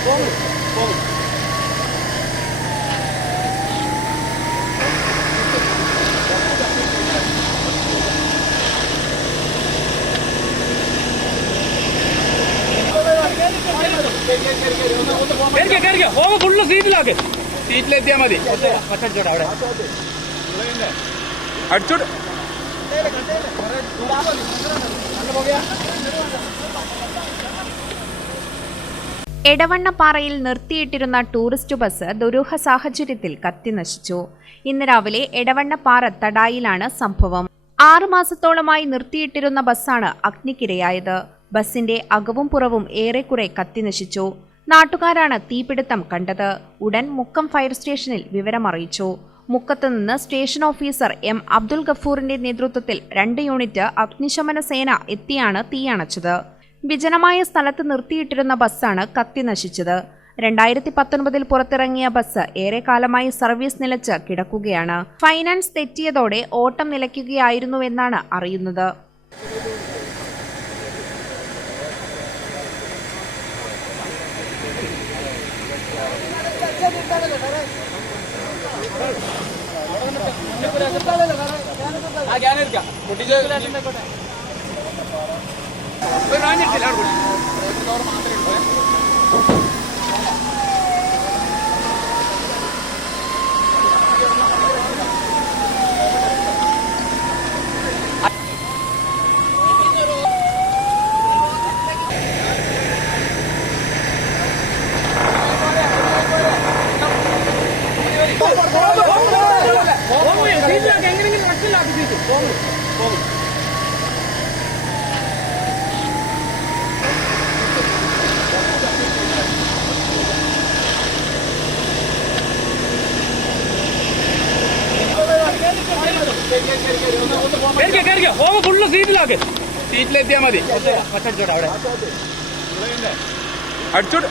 എടുക്കാം പൊട്ടിച്ച് ഒരു റാഞ്ഞെടുത്തില്ല അവിടെ കൂടി. കേറിക്കോ, കേറിക്കോ. ഓ, ഫുള്ള് സീറ്റിലാക്ക് സീറ്റിലെത്തിയാ മതി അടിച്ചോട് എടവണ്ണപ്പാറയിൽ നിർത്തിയിട്ടിരുന്ന ടൂറിസ്റ്റ് ബസ് ദുരൂഹ സാഹചര്യത്തിൽ കത്തിനശിച്ചു ഇന്ന് രാവിലെ എടവണ്ണപ്പാറ തടായിലാണ് സംഭവം. ആറുമാസത്തോളമായി നിർത്തിയിട്ടിരുന്ന ബസ്സാണ് അഗ്നിക്കിരയായത്. ബസിന്റെ അകവും പുറവും ഏറെക്കുറെ കത്തിനശിച്ചു നാട്ടുകാരാണ് തീപിടുത്തം കണ്ടത്. ഉടൻ മുക്കം ഫയർ സ്റ്റേഷനിൽ വിവരമറിയിച്ചു. മുക്കത്ത് നിന്ന് സ്റ്റേഷൻ ഓഫീസർ എം അബ്ദുൽ ഗഫൂറിന്റെ നേതൃത്വത്തിൽ രണ്ട് യൂണിറ്റ് അഗ്നിശമന സേന എത്തിയാണ് തീയണച്ചത്. വിജനമായ സ്ഥലത്ത് നിർത്തിയിട്ടിരുന്ന ബസ്സാണ് കത്തി നശിച്ചത്. രണ്ടായിരത്തി പത്തൊൻപതിൽ പുറത്തിറങ്ങിയ ബസ് ഏറെക്കാലമായി സർവീസ് നിലച്ച് കിടക്കുകയാണ്. ഫൈനാൻസ് തെറ്റിയതോടെ ഓട്ടം നിലയ്ക്കുകയായിരുന്നുവെന്നാണ് അറിയുന്നത്. ആ ഞാൻ എടുക്കാം പൊട്ടിച്ച് ഒരു റാഞ്ഞെടുത്തില്ല അവിടെ കൂടി. കേറിക്കോ, കേറിക്കോ. ഓ, ഫുള്ള് സീറ്റിലാക്ക് സീറ്റിലെത്തിയാ മതി മറ്റടിച്ചോട്ടെ അവിടെ അടിച്ചോട്ടെ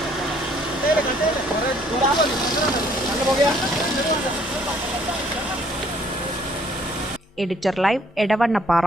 എഡിറ്റർ ലൈവ് എടവണ്ണപ്പാറ